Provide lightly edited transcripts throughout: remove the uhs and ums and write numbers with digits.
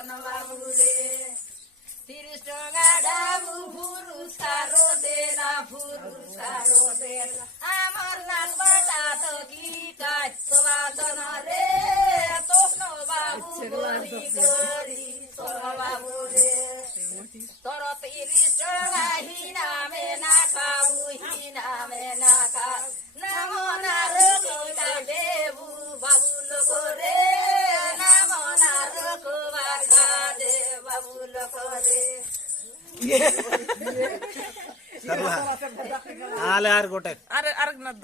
তপন বাবু রে 30 টাকা ডাবু পুরস্কার দে না পুরস্কার দে আমার লাল বাটা তো কি কাজ বাদন রে তপন বাবু গরি গরি তোর বাবু রে তোর 30 টাকা হিনামে না খাবু হিনামে না খা নামনার কইটা দেবু বাবু লোক রে নামনার কোবা খা দে বাবু লোক রে आले आर गोटे अरे नद्द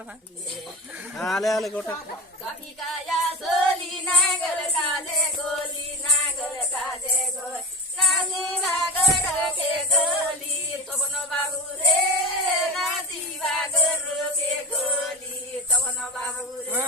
आले आले गोटे कभी काया सोली नागल काले गोली नागल काले गोली नानी नागल के गोली तपन बाबू रे नादी बागर के गोली तपन बाबू रे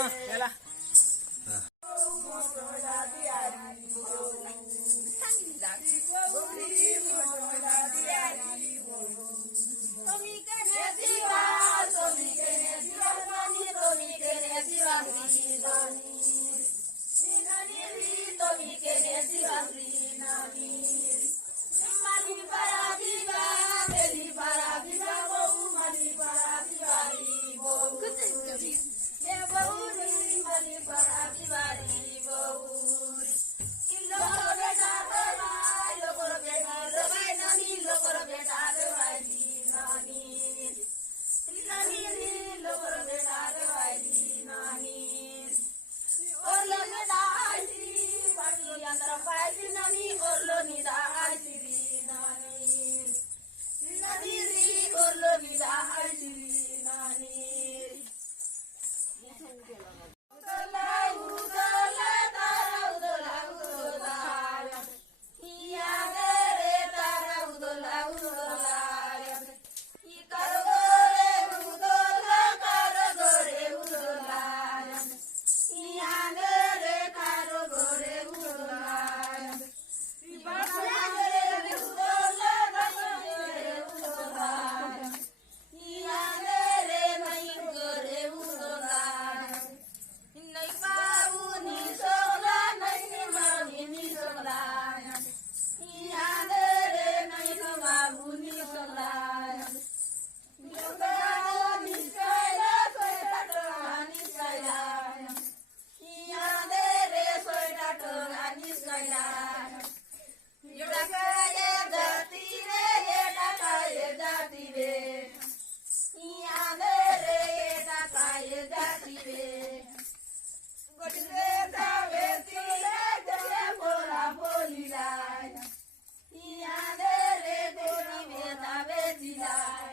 Yeah.